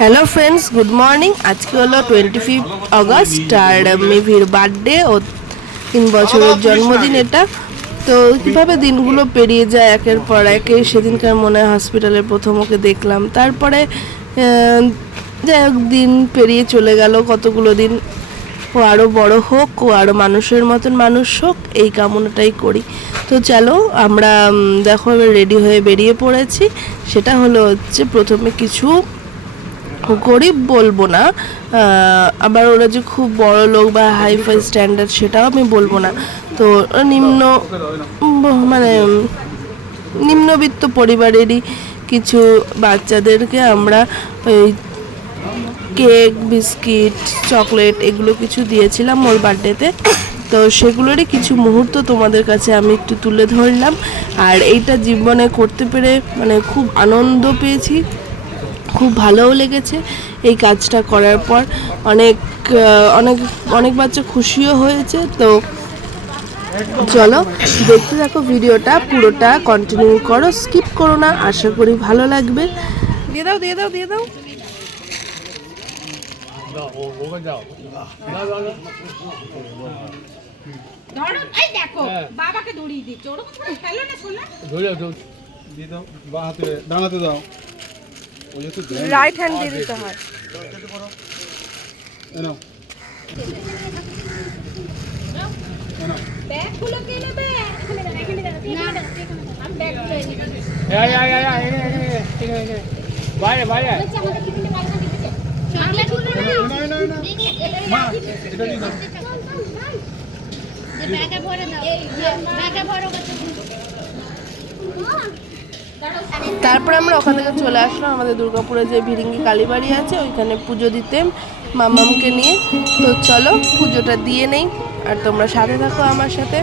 Hello friends, good morning. আজকে হলো 25 August আর মেভির birthday ও 3 বছরের জন্মদিন এটা। তো কীভাবে দিনগুলো পেরিয়ে যায় একের পর একে। সেদিনকার মনে হয় হসপিটালের প্রথম ওকে দেখলাম, তারপরে যাই হোক দিন পেরিয়ে চলে গেল কতগুলো দিন। ও আরও বড় হোক, ও আরও মানুষের মতন মানুষ হোক, এই কামনাটাই করি। তো চলো আমরা দেখো এবার রেডি হয়ে বেরিয়ে পড়েছি। সেটা হলো হচ্ছে প্রথমে কিছু গরিব বলবো না, আবার ওরা যে খুব বড় লোক বা হাইফাই স্ট্যান্ডার্ড সেটাও আমি বলবো না। তো নিম্ন মানে নিম্নবিত্ত পরিবারেরই কিছু বাচ্চাদেরকে আমরা ওই কেক, বিস্কিট, চকলেট এগুলো কিছু দিয়েছিলাম ওর বার্থডেতে। তো সেগুলোরই কিছু মুহূর্ত তোমাদের কাছে আমি একটু তুলে ধরলাম। আর এইটা জীবনে করতে পেরে মানে খুব আনন্দ পেয়েছি, খুব ভালোও লেগেছে এই কাজটা করার পর। অনেক অনেক অনেক বাচ্চা খুশিও হয়েছে। তো চলো দেখতে থাকো ভিডিওটা, পুরোটা কন্টিনিউ করো, স্কিপ করো না, আশা করি ভালো লাগবে। দিয়ে দাও দিয়ে দাও দিয়ে দাও। দেখো বাবাকে দড়িয়ে দিচ্ছ, ওরকম করে ফেলো না সোনা। দিয়ে দাও, বাঁ হাতে ডান হাতে দাও। রাইট হ্যান্ড দিয়ে দিতে হয়। এনো ব্যাগগুলো কে নেবে? এখানে দাও, এখানে দাও, এখানে দাও, আমি ব্যাগগুলো এনে দিচ্ছি। বাইরে বাইরে বলছি আমাদের টিফিনে পায়না দিতে। চকলেটগুলো না মা এটা নিয়ে দাও। ব্যাগে ভরে দাও, এই ব্যাগে ভরো। তারপর আমরা ওখান থেকে চলে আসলাম আমাদের দুর্গাপুরে যে ভিরিঙ্গি কালীবাড়ি আছে, ওইখানে পুজো দিতে মামামকে নিয়ে। তো চলো পুজোটা দিয়ে নেই, আর তোমরা সাথে থাকো আমার সাথে।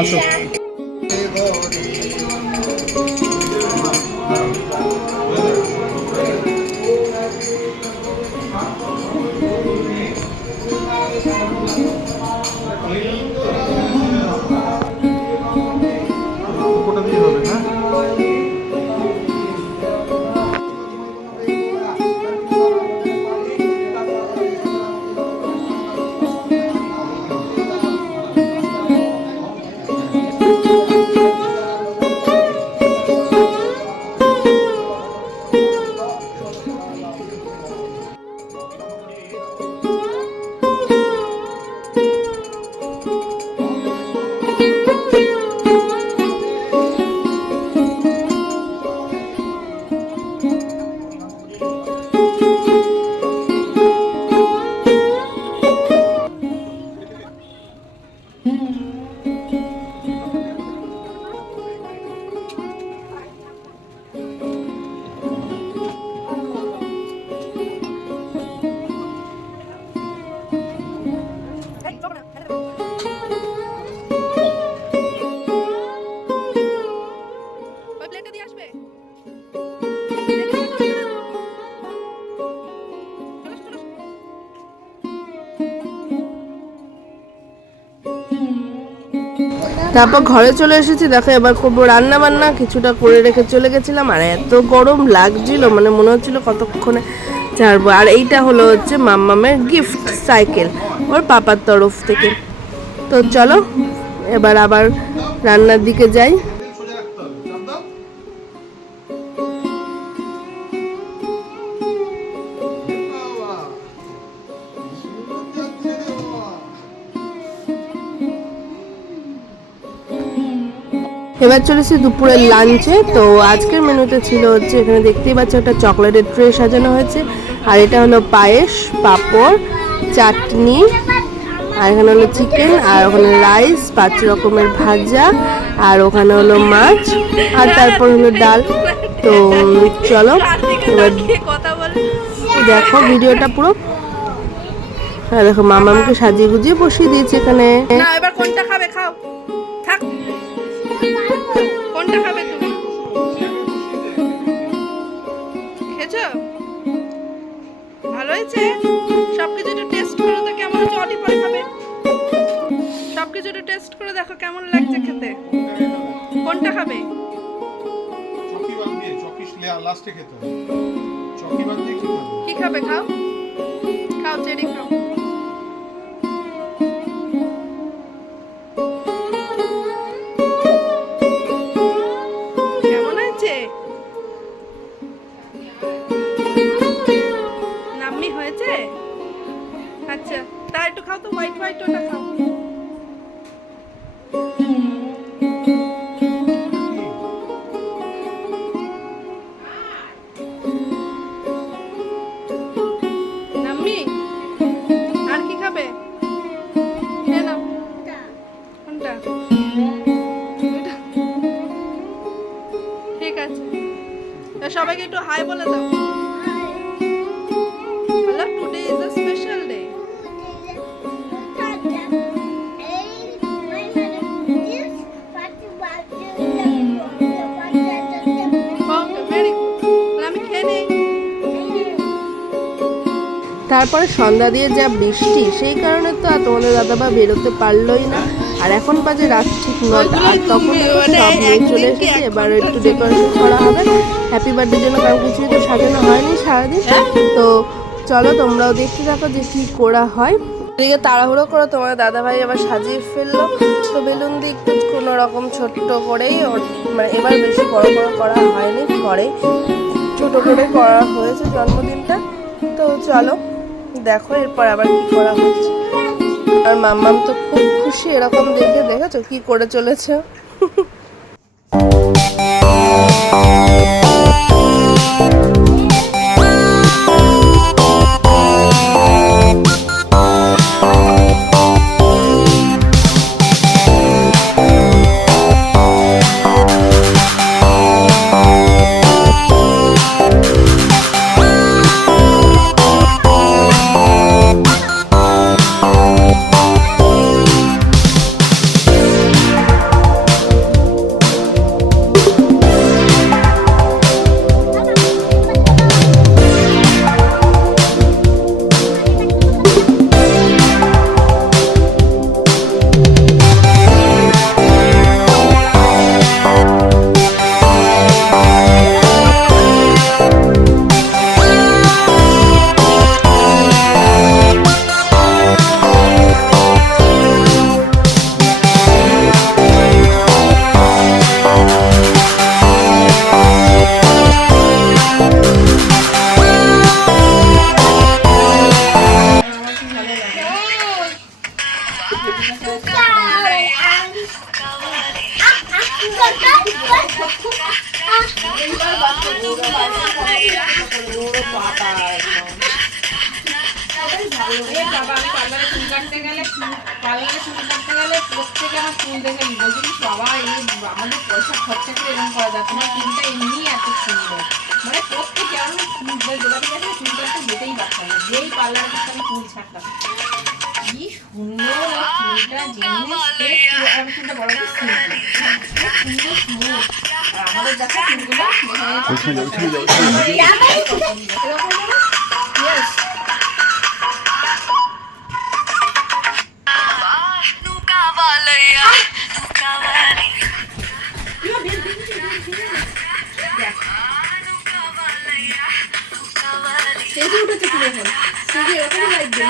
আসো। কোটা দিয়ে হবে না? তারপর ঘরে চলে এসেছি। দেখো এবার করবো রান্না বান্না, কিছুটা করে রেখে চলে গেছিলাম। আর এত গরম লাগছিল, মানে মনে হচ্ছিল কতক্ষণে ছাড়বো। আর এইটা হলো হচ্ছে মাম্মামের গিফট, সাইকেল, ওর পাপার তরফ থেকে। তো চলো এবার আবার রান্নার দিকে যাই। এবার চলেছি দুপুরের লাঞ্চে। তো আজকের মেনুতে ছিল হচ্ছে, এখানে দেখতেই পাচ্ছ একটা চকলেটের ট্রে সাজানো হয়েছে, আর এটা হলো পায়েস, পাঁপড়, চাটনি, আর এখানে হলো চিকেন, আর ওখানে রাইস, 5 রকমের ভাজা, আর ওখানে হলো মাছ, আর তারপর হলো ডাল। তো চলো এবার দেখো ভিডিওটা পুরো। হ্যাঁ দেখো মামামকে সাজিয়ে গুজিয়ে বসিয়ে দিয়েছে এখানে। না এবার কোনটা খাবে? খাও, থাক। কোনটা খাবে তুমি? খেয়েছো? ভালো হয়েছে? সবকিছু একটু টেস্ট করো তো কেমন হচ্ছে। অটি পরে খাবে। সবকিছু একটু টেস্ট করে দেখো কেমন লাগছে খেতে। কোনটা খাবে? চকি বাদ দিয়ে, চকি লাস্টে খেতে হবে। চকি বাদ দিয়ে খেতে হবে। কি খাবে? খাও, খাও, চেরি খাও। কেমন হয়েছে? নাম্মি হয়েছে? আচ্ছা তা একটু খাও তো, হোয়াইট হোয়াইট ওটা খাও। নাম্মি আর কি খাবে? খেয়ে নাও। কোনটা? দুইটা? ঠিক আছে, তা সবাইকে একটু হাই বলে দাও। বলো today is a special day. Okay very good, আমি খেয়ে নেই। তারপরে সন্ধ্যা দিয়ে যা বৃষ্টি, সেই কারণে তো আর তোমাদের দাদাবা বেরোতে পারলোই না। আর এখন বাজে রাত ঠিক 9টা, আর তখন সব নিয়ে চলে এসেছে। এবার একটু ডেকোরেশন করা হবে হ্যাপি বার্থডের জন্য, কারণ কিছুই তো সাজানো হয়নি সারাদিন। তো চলো তোমরাও দেখতে থাকো যে কি করা হয়। এদিকে তাড়াহুড়ো করে তোমার দাদাভাই আবার সাজিয়ে ফেললো। তো বেলুন দিয়ে একটু কোনো রকম ছোট্ট করেই মানে এবার বেশি বড় বড় করা হয়নি, ঘরেই ছোট করে করা হয়েছে জন্মদিনটা। তো চলো দেখো এরপর আবার কি করা হচ্ছে। আর মাম্মাম তো খুব খুশি এরকম দেখে, দেখেছো কি করে চলেছে। বাবা আমি পার্লারে চুল কাটতে গেলে প্রত্যেকে আমার চুল দেখে বলছি বাবা এই আমাদের পয়সা খরচা করে এরকম করা যায়, তোমার চুলটা এমনি এত সুন্দর। মানে প্রত্যেকে আমি গোলাপি গাছে চুল কাটতে যেতেই পারতাম না, যেই পার্লারে করতে আমি চুল ছাড়তাম। কি সুন্দর চুলটা, যেমনি আমি চুলটা বড় করে সুন্দর স্মুথ। আর আমাদের দেখা চুলগুলো এরকম ইয়েস। সেজে উঠেছে কি এখন, সেজে এরকম লাগবে।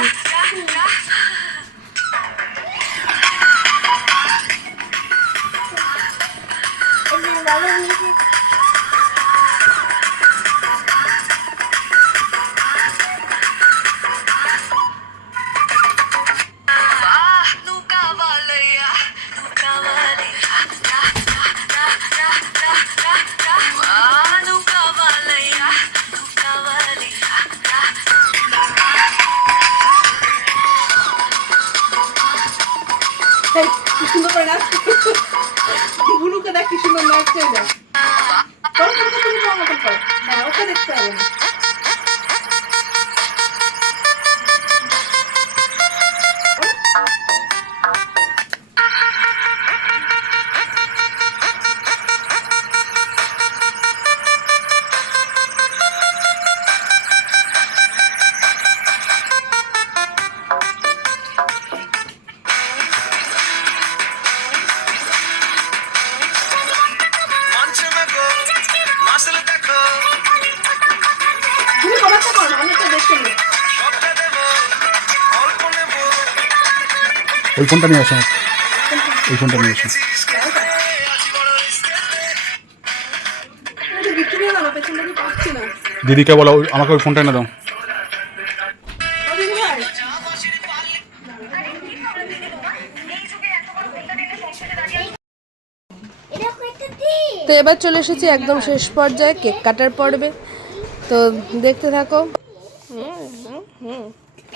সুন্দর করে নাচ বুনুকে দেখ কি সুন্দর নাচছে দেখ করো করো তুমি তোমার মতো করো হ্যাঁ ওকে দেখতে হবে না তুমি কমাতে পারো আমি তো দেখতে নেই ওই ফোনটা নিয়ে আসো ওই ফোনটা নিয়ে আসো তুমি তো গিফট নিয়ে না পেছন থেকে পাচ্ছি না দিদিকে বলো আমাকে ওই ফোনটা এনে দাও তো এবার চলে এসেছি একদম শেষ পর্যায়ে কেক কাটার পর্বে, তো দেখতে থাকো।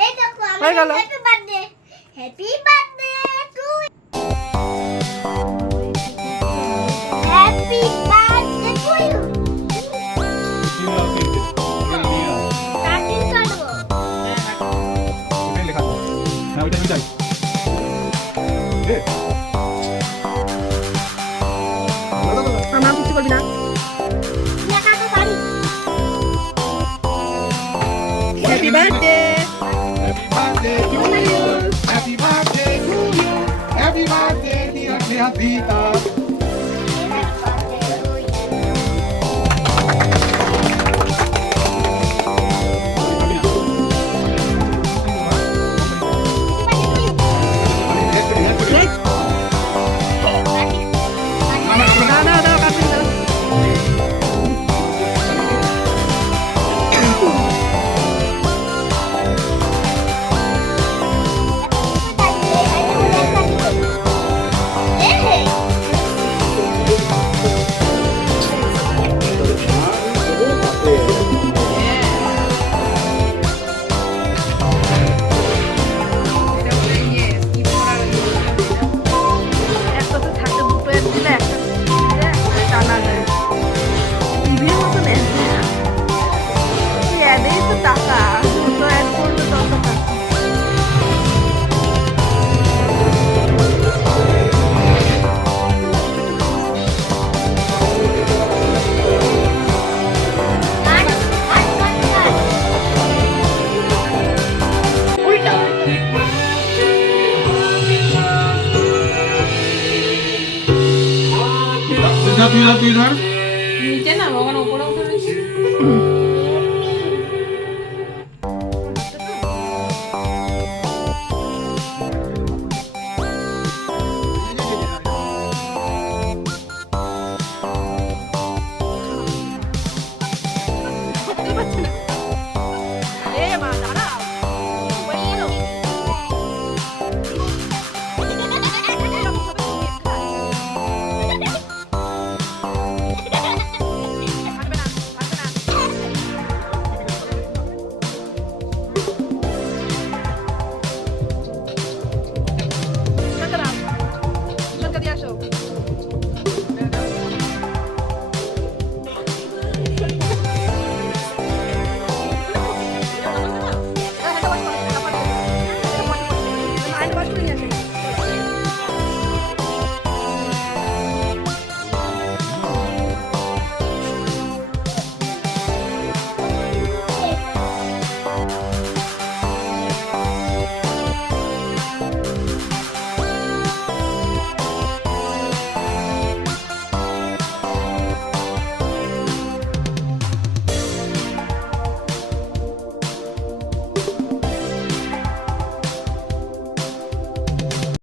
এই দেখো হয়ে গেল। আমার happy birthday to happy birthday to you cutting করব হ্যাঁ ওইটা যাই আমার কিছু করবি না। লাগাতে পারি happy birthday. Happy birthday to you. Happy birthday, dear Beatita. একটা তো থাকে দুটো এক দিলে একটা দিলে একটা টানা যায় টিভির মতন অ্যাডেই তো টাকা, দুটো অ্যাড করলে তত টাকা। তুই ধর